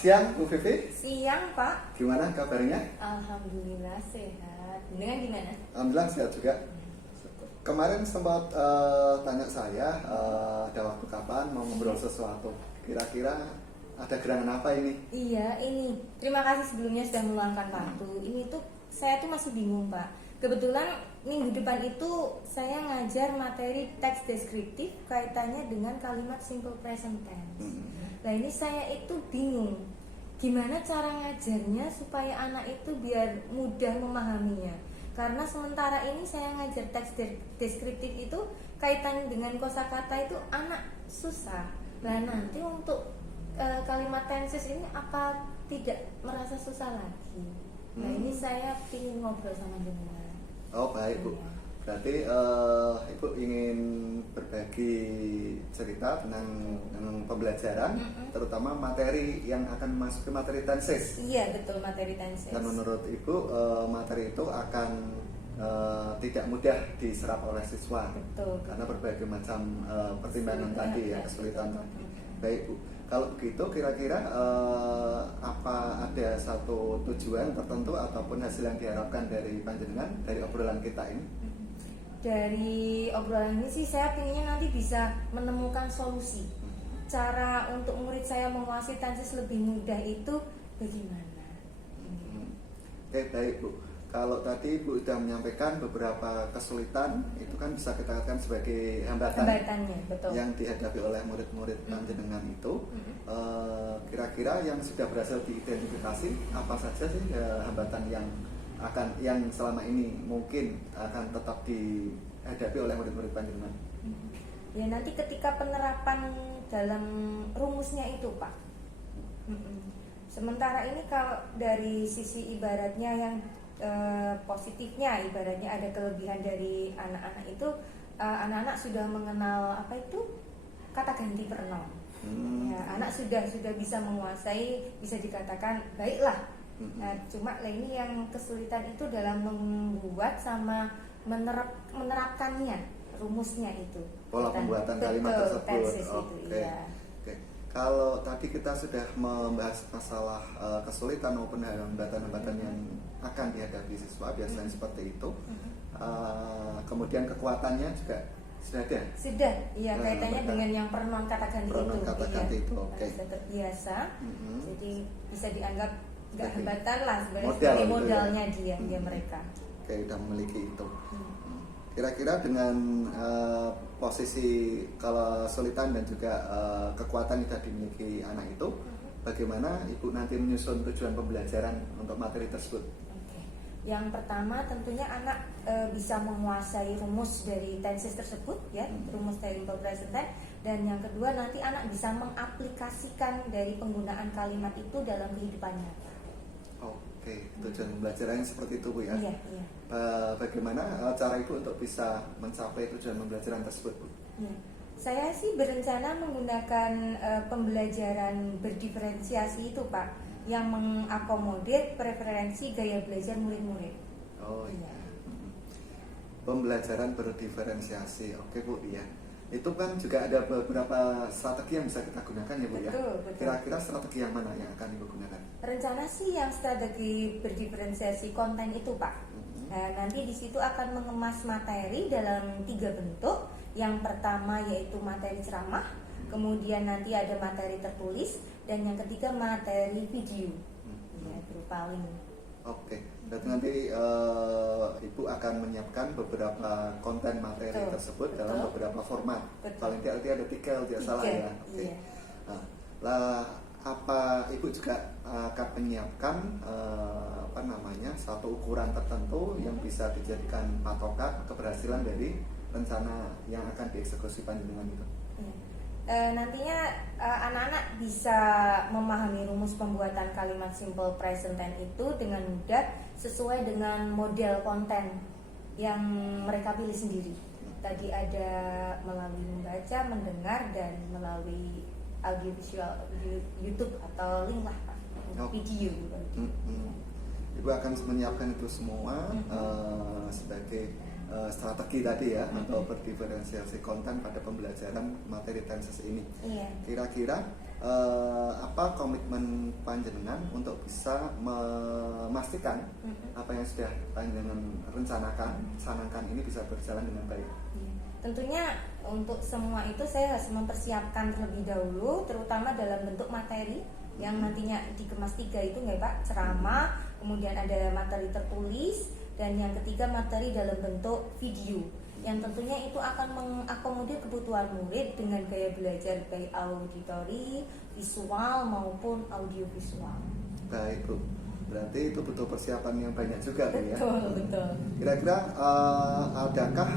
siang, Bu Vivi. Siang, Pak. Gimana kabarnya? Alhamdulillah sehat. Dengan gimana? Alhamdulillah sehat juga. Kemarin sempat tanya saya, ada waktu kapan mau ngobrol sesuatu. Kira-kira ada gerangan apa ini? Iya, ini. Terima kasih sebelumnya sudah meluangkan waktu. Ini tuh saya tuh masih bingung, Pak. Kebetulan minggu depan itu saya ngajar materi teks deskriptif kaitannya dengan kalimat simple present tense. Nah ini saya itu bingung gimana cara ngajarnya supaya anak itu biar mudah memahaminya. Karena sementara ini saya ngajar teks deskriptif itu kaitannya dengan kosakata itu anak susah. Nah nanti untuk kalimat tenses ini apa tidak merasa susah lagi? Nah ini saya ingin ngobrol sama jenengan. Oh baik Bu. Berarti Ibu ingin berbagi cerita tentang pembelajaran, terutama materi yang akan masuk ke materi tenses. Iya betul, materi tenses. Dan menurut Ibu materi itu akan tidak mudah diserap oleh siswa. Betul. Karena berbagai macam pertimbangan tadi ya, kesulitan tadi. Baik Bu, kalau begitu kira-kira apa ada satu tujuan tertentu ataupun hasil yang diharapkan dari panjenengan dari obrolan kita ini? Dari obrolan ini sih saya pinginnya nanti bisa menemukan solusi. Cara untuk murid saya menguasai tenses lebih mudah itu bagaimana? Oke, baik Bu. Kalau tadi Bu sudah menyampaikan beberapa kesulitan, itu kan bisa kita katakan sebagai Hambatannya, betul. Yang dihadapi oleh murid-murid panjenengan itu. Kira-kira yang sudah berhasil diidentifikasi apa saja sih hambatan yang selama ini mungkin akan tetap dihadapi oleh murid-murid panjenengan? Ya nanti ketika penerapan dalam rumusnya itu Pak. Sementara ini kalau dari sisi ibaratnya yang positifnya, ibaratnya ada kelebihan dari anak-anak itu, anak-anak sudah mengenal apa itu kata ganti pronoun. Ya, anak sudah bisa menguasai, bisa dikatakan baiklah. Nah, cuma ini yang kesulitan itu dalam membuat sama menerapkannya, rumusnya itu. Pola pembuatan kalimat tersebut. Oke. Ya. Kalau tadi kita sudah membahas masalah kesulitan maupun hambatan-hambatan yang akan dihadapi siswa, biasanya seperti itu. Kemudian kekuatannya juga sudah ada. Sudah, iya kaitannya dengan yang pronoun kata ganti itu. Kata ganti itu, oke. Sudah terbiasa, jadi bisa dianggap nggak hambatan lah sebenarnya modal, sebagai modalnya dia mereka. Oke, sudah memiliki itu. Kira-kira dengan posisi kesulitan dan juga kekuatan yang sudah dimiliki anak itu, bagaimana Ibu nanti menyusun tujuan pembelajaran untuk materi tersebut? Oke. Yang pertama tentunya anak bisa menguasai rumus dari tenses tersebut, ya, rumus dari simple present tense. Dan yang kedua nanti anak bisa mengaplikasikan dari penggunaan kalimat itu dalam kehidupan nyata. Oke, tujuan pembelajarannya seperti itu Bu ya. Iya. Bagaimana cara Ibu untuk bisa mencapai tujuan pembelajaran tersebut Bu? Ya. Saya sih berencana menggunakan pembelajaran berdiferensiasi itu Pak, yang mengakomodir preferensi gaya belajar murid-murid. Oh iya. Pembelajaran berdiferensiasi, oke Bu ya. Itu kan juga ada beberapa strategi yang bisa kita gunakan ya Bu ya. Betul. Kira-kira strategi yang mana yang akan Ibu gunakan? Rencana sih yang strategi berdiferensiasi konten itu Pak. Nah, nanti di situ akan mengemas materi dalam 3 bentuk. Yang pertama yaitu materi ceramah, kemudian nanti ada materi tertulis, dan yang ketiga materi video, ya, berupa link. Oke, berarti nanti Ibu akan menyiapkan beberapa konten materi tersebut dalam beberapa format. Paling tidak ada 3 kalau tidak salah ya. Oke. Iya. Nah, apa Ibu juga akan menyiapkan satu ukuran tertentu yang bisa dijadikan patokan keberhasilan dari rencana yang akan dieksekusi panjenengan itu? Nantinya anak-anak bisa memahami rumus pembuatan kalimat simple present tense itu dengan mudah sesuai dengan model konten yang mereka pilih sendiri. Tadi ada melalui membaca, mendengar, dan melalui audiovisual YouTube atau link lah Pak, video. Ibu akan menyiapkan itu semua sebagai strategi tadi ya, atau berdiferensiasi konten pada pembelajaran materi tenses ini. Iya. Kira-kira apa komitmen panjenengan untuk bisa memastikan apa yang sudah panjenengan rencanakan, canangkan ini bisa berjalan dengan baik. Tentunya untuk semua itu saya harus mempersiapkan terlebih dahulu, terutama dalam bentuk materi yang nantinya dikemas 3 itu nggak Pak, ceramah, kemudian ada materi tertulis, dan yang ketiga materi dalam bentuk video yang tentunya itu akan mengakomodir kebutuhan murid dengan gaya belajar baik auditori, visual maupun audiovisual. Baik Bu, berarti itu butuh persiapan yang banyak juga Bu ya. Betul. Kira-kira adakah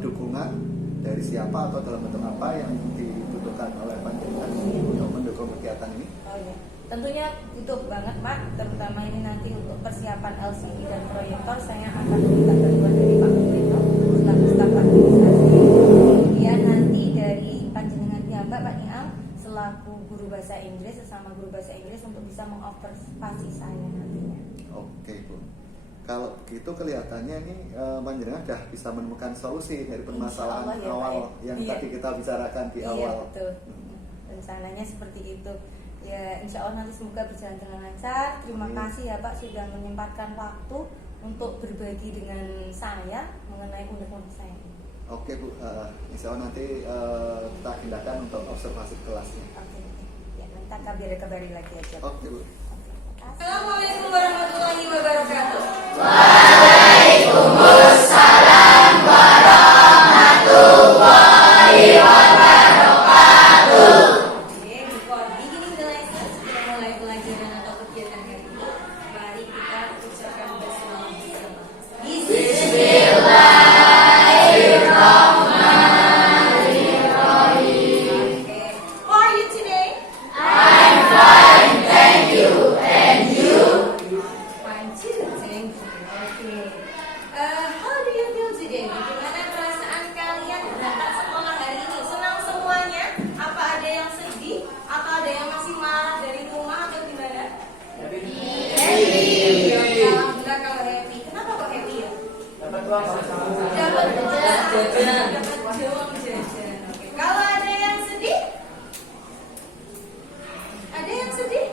dukungan dari siapa atau dalam bentuk apa yang dibutuhkan oleh panjenengan untuk mendukung kegiatan ini? Oh iya, tentunya butuh banget Pak, terutama ini nanti untuk persiapan LCD dan proyektor saya akan meminta bantuan dari Pak Menteri selaku staf administrasi. Kemudian nanti dari panjenengan piyambak Pak Niam selaku guru bahasa Inggris, sesama guru bahasa Inggris untuk bisa mengobservasi saya nantinya. Oke Bu, kalau begitu kelihatannya ini panjenengan sudah bisa menemukan solusi dari permasalahan ya, awal Pak, ya. yang tadi kita bicarakan di awal. Iya betul, rencananya seperti itu. Ya insya Allah nanti semoga berjalan dengan lancar. Terima kasih ya Pak sudah menyempatkan waktu untuk berbagi dengan saya mengenai unek-unek saya. Oke Bu, insya Allah nanti kita agendakan untuk observasi kelasnya. Oke, ya nanti kabari lagi aja. Oke Bu. Assalamualaikum warahmatullahi wabarakatuh. Waalaikumsalam warahmatullahi wabarakatuh. Oke, before beginning the lesson, kita mulai pelajaran atau kegiatan hari ini. Mari kita ucapkan basmalah bersama. Bismillahirrahmanirrahim. Okay. How are you today? I'm fine, thank you. And you? Fine too, thank you. Okay. How do you feel today? Bagaimana perasaan kalian berangkat sekolah hari ini? Senang semuanya? Apa ada yang sedih? Atau ada yang masih marah dari rumah atau gimana? Happy. Alhamdulillah kalau happy. Kenapa kok happy ya? Dapat uang jajan. Oke. Kalau ada yang sedih? Ada yang sedih?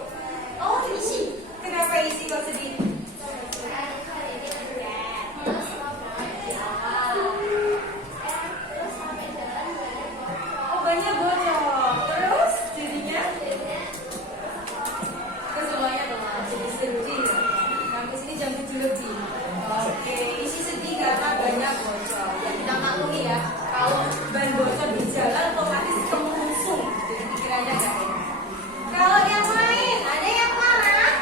Oh, isi. Kenapa isi kok sedih? Oh, banyak bocor. Terus jadinya? Semuanya tuh jadi sedih. Sampai sini jam 7 lebih. Oke, isi sedih karena banyak bocor. Ya kita maklumi ya. Kalau ban bocor di jalan otomatis kemusung. Jadi pikirannya nggak enak. Kalau yang lain, ada yang marah?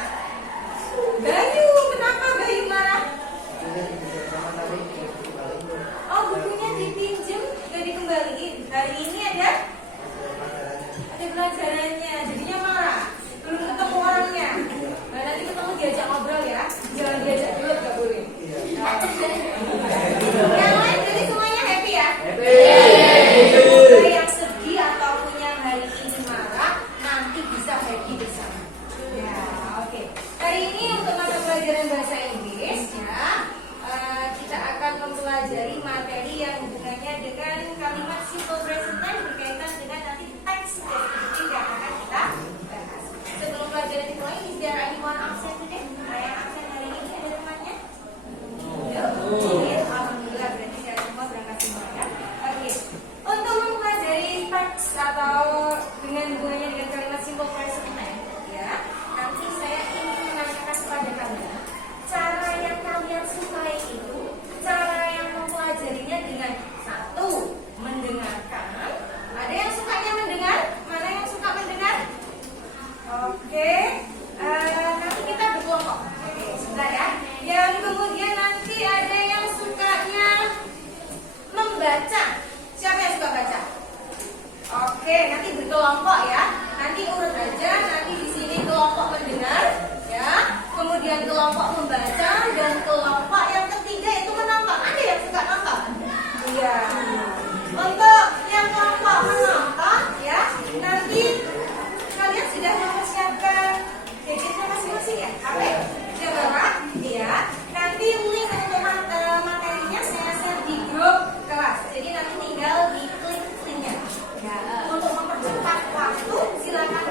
Bayu, kenapa Bayu marah? Oh, bukunya dipinjem, gak dikembaliin. Hari ini ada pelajarannya, jadinya marah. Belum ketemu orangnya. Nah, nanti ketemu diajak ngobrol ya. Jangan diajak dulu, gak boleh. Yang lain jadi semuanya happy ya? Semoga yang sedih ataupun yang hari ini marah nanti bisa happy bersama. Ya, oke. Hari ini untuk mata pelajaran bahasa Inggris ya, kita akan mempelajari materi yang hubungannya dengan kalimat simple present tense berkaitan dengan nanti teks deskriptif yang akan kita bahas. Sebelum pelajaran dimulai, is there anyone absent today? Yang absen hari ini ada temannya? Alhamdulillah, berarti saya semua berangkat semua ya. Oke. Untuk mempelajari teks atau dengan hubungannya dengan kalimat simple present tense ya, nanti saya ingin menanyakan kepada kalian cara yang kalian sukai itu, cara yang mempelajarinya dengan satu, mendengarkan. Ada yang sukanya mendengar? Mana yang suka mendengar? Oke. Nanti kita berkelompok. Oke, sebentar ya. Yang kemudian nanti ada yang sukanya membaca. Siapa yang suka baca? Oke, nanti berkelompok ya. Nanti urut aja. Nanti di sini kelompok mendengar, ya. Kemudian kelompok membaca dan kelompok yang ketiga itu menonton. Ada yang suka nonton? Iya. Untuk yang kelompok menonton, ya. Nanti kalian sudah mempersiapkan gadgetnya masing-masing ya? HP? Sudah bawa? Iya. Nanti link untuk materinya saya share di grup kelas. Jadi nanti tinggal diklik linknya. Ya. Untuk mempercepat waktu, silakan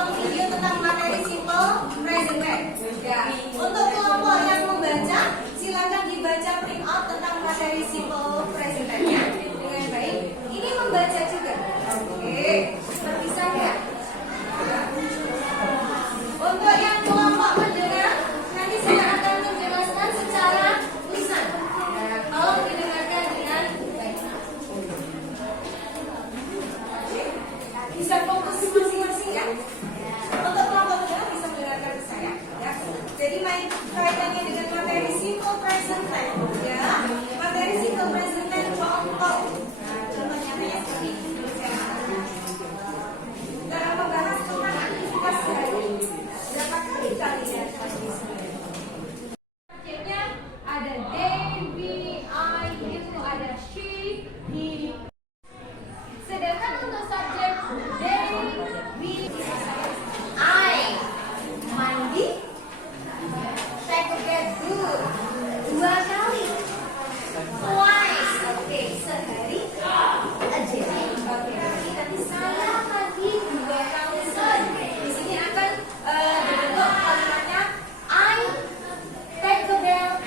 menonton video tentang materi simple present tense. Ya. Untuk kelompok yang membaca, silakan dibaca print out tentang materi simple present tense-nya dengan baik. Ini membaca juga. Oke, seperti saya. Untuk yang kelompok mendengar, nanti saya akan menjelaskan secara lisan. Tolong didengarkan dengan baik. Bisa fokus masing-masing ya. Untuk kelompok mendengar bisa mendengarkan ke saya. Ya. Jadi main kaitannya dengan materi simple present tense. Ya, materi simple present tense contoh. Contohnya kayak seperti ini. Kita membahas tentang aktivitas sehari. Berapa kali kalian subjeknya ada they, we, I, you, ada she, he. Sedangkan untuk subjek they, we, I mandi, take a bath dulu 2 kali, twice, oke, sehari aja. Oke, nanti saya mandi 2 kali sehari. Di sini akan dibentuk kalimatnya I take a bath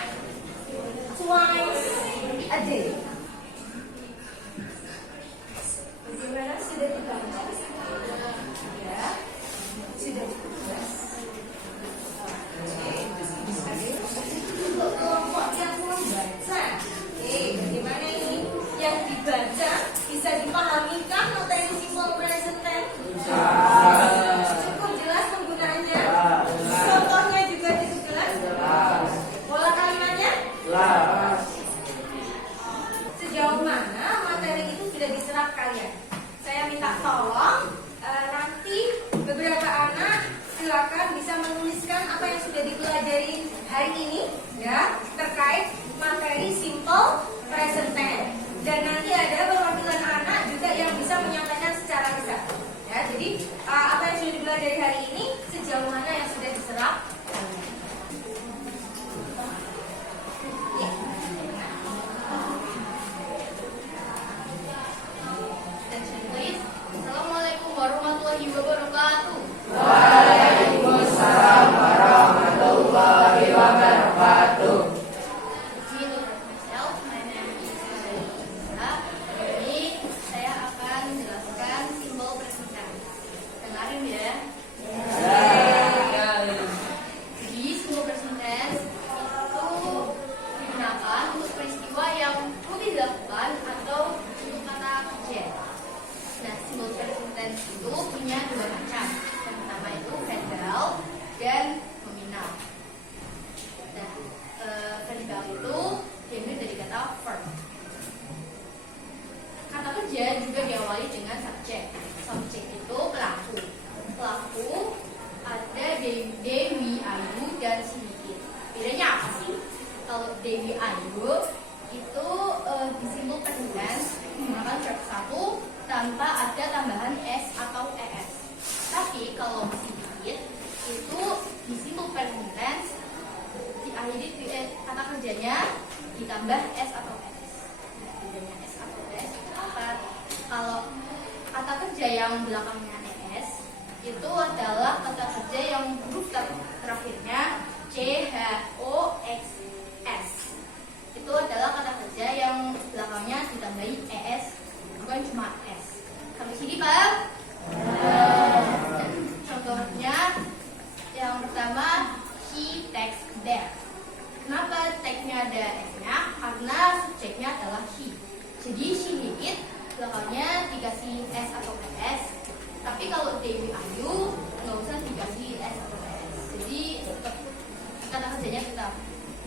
twice a day. Bagaimana, sudah dibaca? Ya, sudah dibaca. Oke, untuk kelompok yang membaca. Oke, bagaimana ini? Yang dibaca bisa dipahami kan materi simple present tense? Cukup jelas penggunaannya? Contohnya juga cukup jelas? Pola kalimatnya? Sejauh mana materi itu sudah diserap kalian? Saya minta tolong nanti beberapa anak silakan bisa menuliskan apa yang sudah dipelajari hari ini ya terkait materi simple present tense, dan nanti ada perwakilan anak juga yang bisa menyampaikan secara lisan ya. Jadi apa yang sudah dipelajari hari ini sejauh mana yang sudah diserap? Ya. Attention please. Assalamualaikum warahmatullahi wabarakatuh. Waalaikumsalam warahmatullahi wabarakatuh. Myself, my name is Lisa. Ini saya akan menjelaskan simbol present tense. Dengarin ya. Jadi simbol present tense itu digunakan untuk peristiwa yang mungkin dilakukan atau untuk kata kerja. Nah, simbol present tense itu punya 2 macam. Yang pertama itu verbal dan nominal. Nah, verbal itu diambil dari kata verb. Kata kerja juga diawali dengan subjek. Subjek itu pelaku. Pelaku ada Dewi, Ayu, dan sedikit. Bedanya apa sih? Kalau Dewi, Ayu itu di simbol present tense menggunakan verb 1 tanpa ada tambahan s atau es. Tapi kalau sedikit itu di simbol present tense diakhiri kata kerjanya ditambah s atau s. Bedanya s atau s apa? Kalau kata kerja yang belakangnya es itu adalah kata kerja yang huruf terakhirnya c h o x s. Itu adalah kata kerja yang belakangnya ditambahi es, bukan cuma s. Sampai sini paham? Contohnya yang pertama, he takes there. Kenapa tag-nya ada s-nya? Karena subjeknya adalah he. Jadi she it belakangnya dikasih s atau s. Tapi kalau Dewi Ayu nggak usah dikasih s atau s. Jadi kata kerjanya tetap.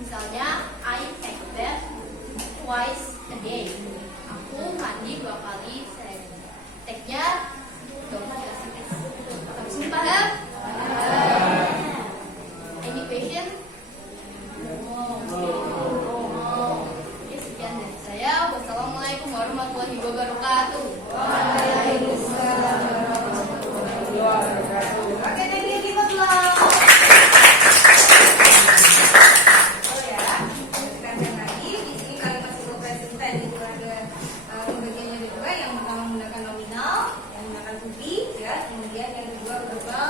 Misalnya I take bath twice a day. Aku mandi 2 kali sehari. Tag-nya nggak usah dikasih s. Sampai sini paham? Any question? Ya, sekian dari saya. Wassalamualaikum warahmatullahi wabarakatuh. Waalaikumsalam warahmatullahi wabarakatuh. Oke, thank you, kita belum. Oh ya, sekarang lagi di sini kalimat simple present tense itu ada pembagiannya ada 2. Yang pertama menggunakan nominal, yang menggunakan to be, ya. Kemudian yang kedua verbal,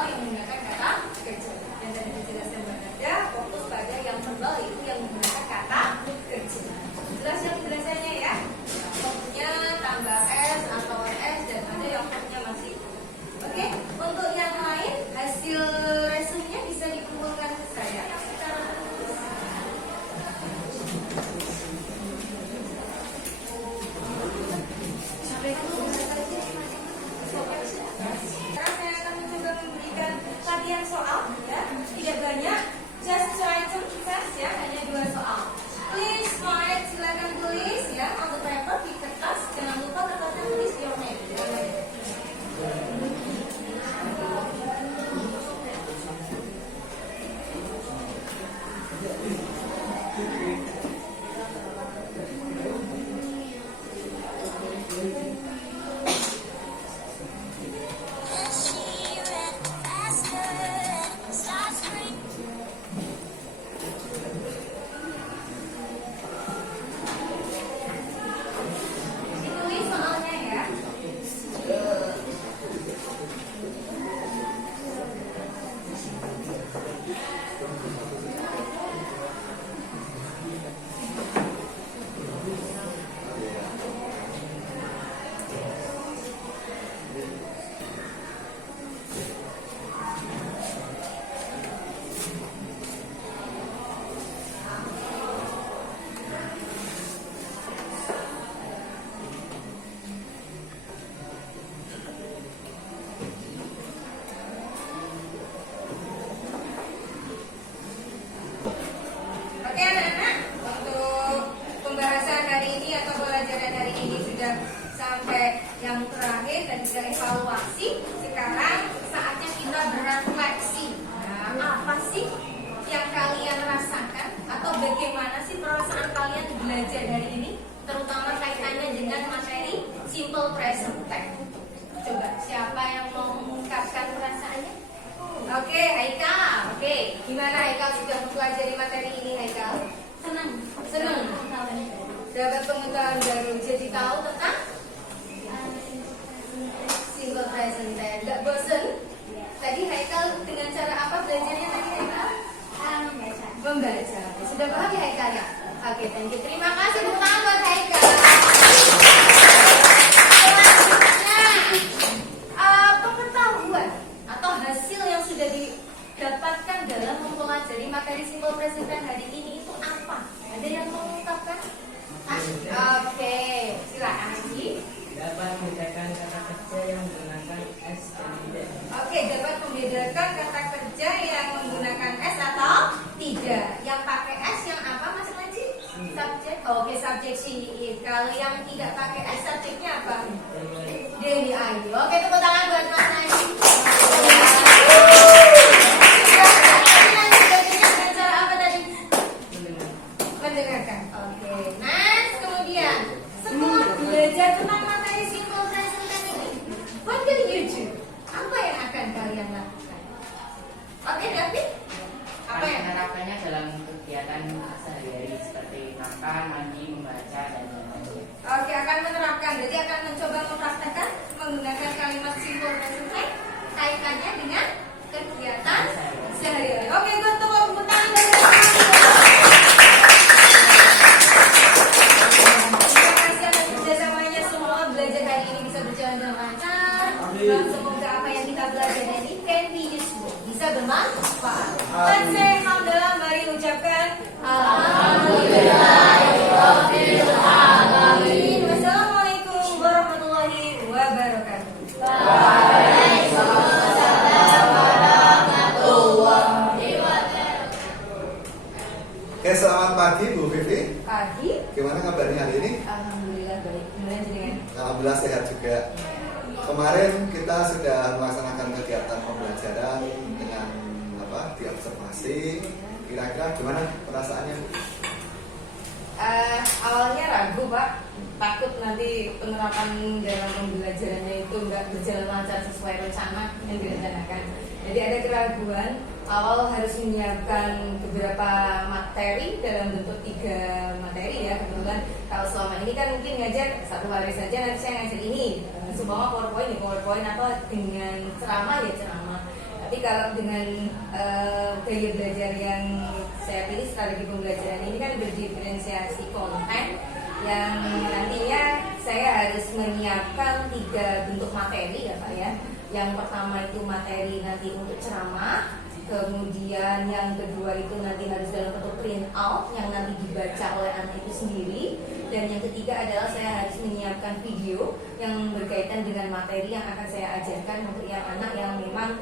hari ini, terutama kaitannya dengan materi simple present tense. Coba siapa yang mau mengungkapkan perasaannya? Oke, Haikal. Oke, gimana Haikal sudah mempelajari materi ini, Haikal? Senang. Senang. Dapat pengetahuan baru. Jadi tahu tentang simple present tense. Gak bosen? Tadi Haikal dengan cara apa belajarnya tadi Haikal? Membaca. Sudah paham ya Haikal ya? Oke, thank you. Terima kasih tepuk tangan buat Haikal. Selanjutnya, pengetahuan atau hasil yang sudah didapatkan dalam mempelajari materi simple present tense hari ini itu apa? Ada yang mau mengungkapkan? Oke, silakan Haji. Dapat membedakan kata kerja yang menggunakan S dan tidak. Oke, dapat membedakan kata kerja yang menggunakan S atau tidak. Yang pakai S yang apa Mas Manji? Subjek. Oke, subjek sih. Kalau yang tidak pakai S subjeknya apa? Daily ID. Oke, tepuk tangan buat Mas Manji. Dengan cara apa tadi? Mendengarkan. Oke, next kemudian setelah belajar tentang materi simple present tense ini, what will you do? Apa yang akan kalian lakukan? Oke, David? Apa yang menerapkannya dalam kegiatan sehari-hari seperti makan, mandi, membaca dan lain-lain. Oke, akan menerapkan. Jadi akan mencoba mempraktekkan menggunakan kalimat simple present tense kaitannya dengan kegiatan sehari-hari. Oke, gue tepuk tangan dari terima kasih atas kerjasamanya semua. Belajar hari ini bisa berjalan dengan lancar. Dan semoga apa yang kita belajar ini can be useful, bisa bermanfaat. Let's say alhamdulillah, mari ucapkan alhamdulillah. Wassalamualaikum warahmatullahi wabarakatuh. Oke, selamat pagi Bu Vivi. Pagi. Gimana kabarnya hari ini? Alhamdulillah baik. Kemudian dengan Alhamdulillah sehat juga. Kemarin kita sudah melaksanakan kegiatan pembelajaran dengan diobservasi. Kira-kira gimana perasaannya Bu? Awalnya ragu Pak, takut nanti penerapan dalam pembelajarannya itu nggak berjalan lancar sesuai rencana yang direncanakan. Jadi ada keraguan. Awal harus menyiapkan beberapa materi dalam bentuk 3 materi ya. Kebetulan kalau selama ini kan mungkin ngajar 1 hari saja, nanti saya ngajar ini semua PowerPoint ya PowerPoint, atau dengan ceramah ya ceramah. Tapi kalau dengan gaya belajar yang saya pilih, strategi pembelajaran ini kan berdiferensiasi konten yang nantinya saya harus menyiapkan 3 bentuk materi ya Pak ya. Yang pertama itu materi nanti untuk ceramah, kemudian yang kedua itu nanti harus dalam bentuk print out yang nanti dibaca oleh anak itu sendiri, dan yang ketiga adalah saya harus menyiapkan video yang berkaitan dengan materi yang akan saya ajarkan untuk yang anak yang memang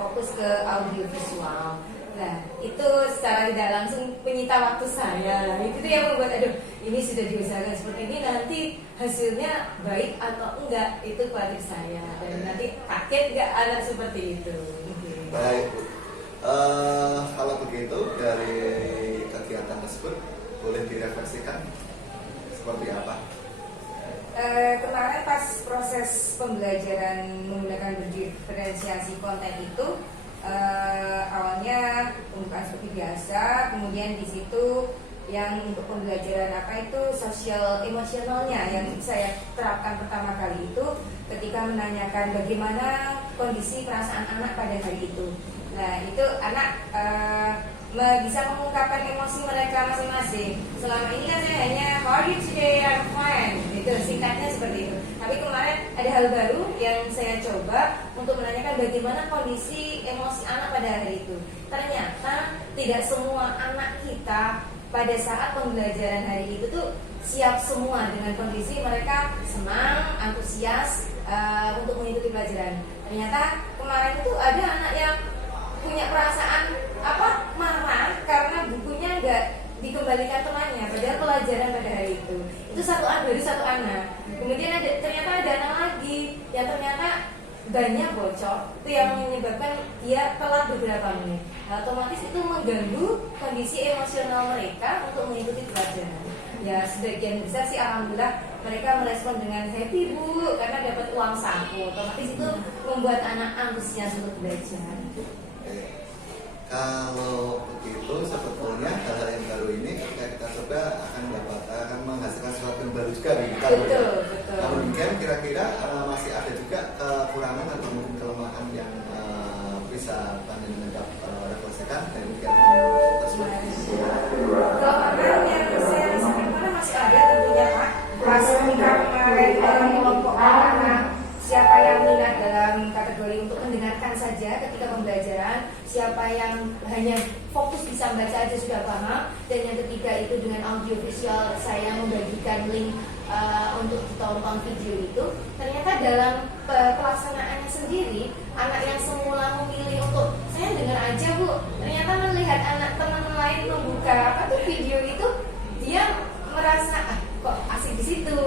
fokus ke audiovisual. Nah, itu secara tidak langsung menyita waktu saya. Itu yang membuat ini sudah diusahakan seperti ini, nanti hasilnya baik atau enggak itu khawatir saya, dan nanti kaget enggak anak seperti itu. Baik Bu. Kalau begitu dari kegiatan tersebut boleh direfleksikan seperti apa? Kemarin pas proses pembelajaran menggunakan berdiferensiasi konten itu awalnya pembukaan seperti biasa, kemudian di situ yang untuk pembelajaran itu sosial emosionalnya yang saya terapkan pertama kali itu ketika menanyakan bagaimana kondisi perasaan anak pada hari itu. Nah, itu anak bisa mengungkapkan emosi mereka masing-masing. Selama ini kan saya hanya how are you today, I'm fine, gitu, singkatnya seperti itu. Tapi kemarin ada hal baru yang saya coba untuk menanyakan bagaimana kondisi emosi anak pada hari itu. Ternyata tidak semua anak kita pada saat pembelajaran hari itu tuh siap semua dengan kondisi mereka senang, antusias untuk mengikuti pelajaran. Ternyata kemarin itu ada anak yang punya perasaan marah karena bukunya nggak dikembalikan temannya, padahal pelajaran pada hari itu baru satu anak. Kemudian ternyata ada anak lagi yang ternyata bannya bocor, itu yang menyebabkan dia telat beberapa menit. Nah, otomatis itu mengganggu kondisi emosional mereka untuk mengikuti pelajaran. Ya sebagian besar sih alhamdulillah mereka merespon dengan happy Bu karena dapat uang saku. Otomatis itu membuat anak antusias untuk belajar. Oke. Kalau begitu sebetulnya hal-hal yang baru ini ketika kita coba akan menghasilkan sesuatu yang baru juga bagi kita. Betul, betul. Namun demikian kira-kira masih ada juga kekurangan atau mungkin kelemahan yang bisa panjenengan refleksikan dari kegiatan tersebut. Kelemahan yang saya rasakan kemarin masih ada tentunya Pak. Ketika kemarin mengelompokkan anak siapa yang minat dalam kategori untuk mendengarkan saja ketika pembelajaran, siapa yang hanya fokus bisa membaca aja sudah paham, dan yang ketiga itu dengan audio visual saya membagikan link untuk ditonton video itu. Ternyata dalam pelaksanaannya sendiri anak yang semula memilih untuk saya dengar aja Bu, ternyata melihat anak teman lain membuka video itu, dia merasa kok asik di situ,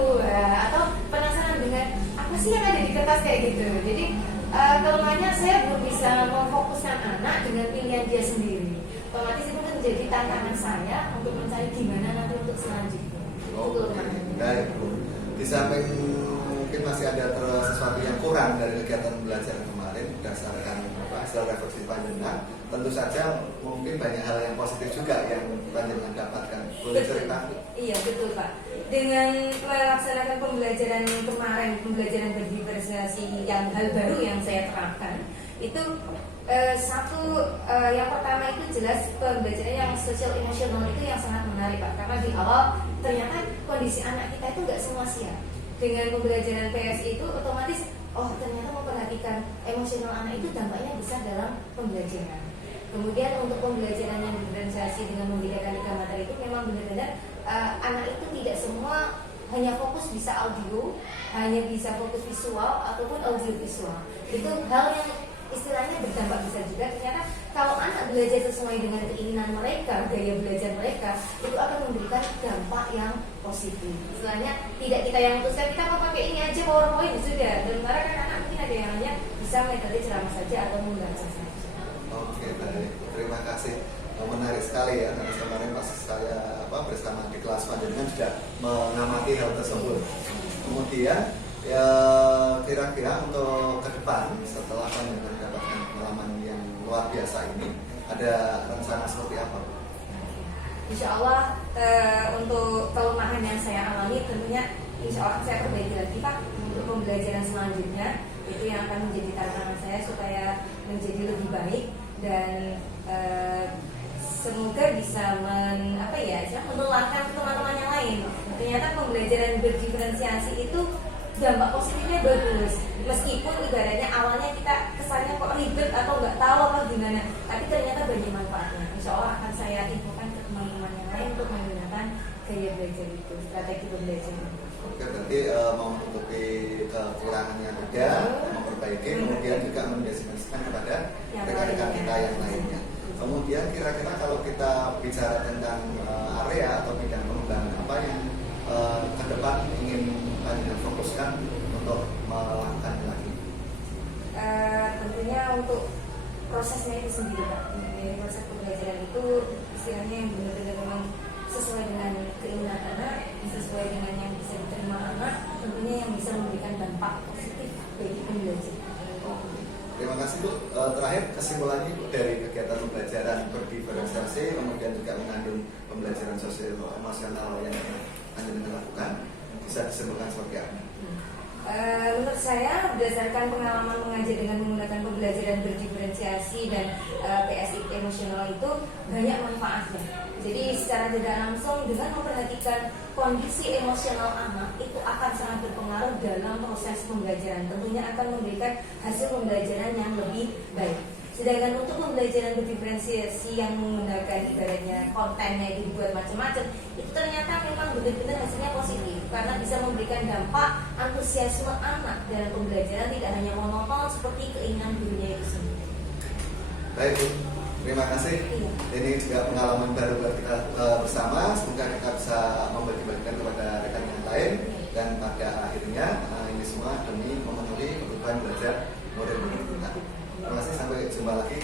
atau penasaran dengan apa sih yang ada di kertas kayak gitu. Jadi kelemahannya saya belum bisa memfokuskan anak dengan pilihan dia sendiri. Otomatis itu menjadi tantangan saya untuk mencari gimana nanti untuk selanjutnya. Itu kelemahannya. Baik Bu. Di samping mungkin masih ada sesuatu yang kurang dari kegiatan belajar kemarin berdasarkan hasil refleksi panjenengan, tentu saja mungkin banyak hal yang positif juga yang panjenengan dapatkan. Boleh cerita? Iya betul Pak. Dengan melaksanakan pembelajaran kemarin, pembelajaran berdiferensiasi yang hal baru yang saya terapkan itu yang pertama itu jelas pembelajaran yang sosial emosional itu yang sangat menarik Pak, karena di awal ternyata kondisi anak kita itu nggak semua siap. Dengan pembelajaran PSI itu otomatis ternyata memperhatikan emosional anak itu dampaknya besar dalam pembelajaran. Kemudian untuk pembelajaran yang diferensiasi dengan membedakan tiga materi itu memang benar-benar anak itu tidak semua hanya fokus bisa audio, hanya bisa fokus visual ataupun audio visual. Itu hal yang istilahnya berdampak besar juga. Ternyata kalau anak belajar sesuai dengan keinginan mereka, gaya belajar mereka, itu akan memberikan dampak yang positif. Istilahnya tidak kita yang memutuskan kita mau pakai ini aja PowerPoint sudah. Sementara kan anak mungkin ada yang hanya bisa metode ceramah saja atau membaca saja. Oke, baik. Terima kasih. Menarik sekali ya. Nanti kemarin pas saya bersama di kelas panjenengan sudah mengamati hal tersebut. Kemudian ya kira-kira untuk ke depan setelah panjenengan mendapatkan pengalaman yang luar biasa ini, ada rencana seperti apa? Insya Allah untuk kelemahan yang saya alami tentunya insya Allah saya perbaiki lagi Pak untuk pembelajaran selanjutnya. Itu yang akan menjadi tantangan saya supaya menjadi lebih baik dan semoga bisa menularkan ke teman-teman yang lain. Ternyata pembelajaran berdiferensiasi itu dampak positifnya bagus. Meskipun ibaratnya awalnya kita kesannya kok ribet atau nggak tahu apa gimana, tapi ternyata banyak manfaatnya. Insya Allah akan saya infokan ke teman-teman yang lain untuk menggunakan gaya belajar itu, strategi pembelajaran. Oke, berarti mau menutupi kekurangan yang ada, memperbaiki, kemudian juga mendeskripsikan kepada rekan-rekan kita yang lainnya. Kemudian kira-kira kalau kita bicara tentang area atau bidang pengembangan apa yang ke depan ingin panjenengan fokuskan untuk melakukan lagi? Tentunya untuk prosesnya itu sendiri Pak. Dari proses pembelajaran itu istilahnya yang benar-benar memang sesuai dengan keinginan anak, sesuai dengan yang bisa diterima anak, tentunya yang bisa memberikan dampak positif bagi pembelajaran. Terima kasih Bu. Terakhir kesimpulannya dari kegiatan pembelajaran berdiferensiasi kemudian juga mengandung pembelajaran sosial emosional yang panjenengan lakukan bisa disimpulkan seperti apa? Menurut saya berdasarkan pengalaman mengajar dengan menggunakan pembelajaran berdiferensiasi dan PSI emosional itu banyak manfaatnya. Jadi secara tidak langsung dengan memperhatikan kondisi emosional anak itu akan sangat berpengaruh dalam proses pembelajaran. Tentunya akan memberikan hasil pembelajaran yang lebih baik. Sedangkan untuk pembelajaran berdiferensiasi yang menggunakan ibaratnya kontennya itu dibuat macam-macam, itu ternyata memang benar-benar hasilnya positif karena bisa memberikan dampak antusiasme anak dalam pembelajaran, tidak hanya monoton seperti keinginan gurunya itu sendiri. Baik Bu, terima kasih. Iya. Ini juga pengalaman baru buat kita bersama. Semoga kita bisa membagi-bagikan kepada rekan yang lain dan pada akhirnya ini semua demi memenuhi kebutuhan belajar murid-murid kita. Terima kasih, sampai jumpa lagi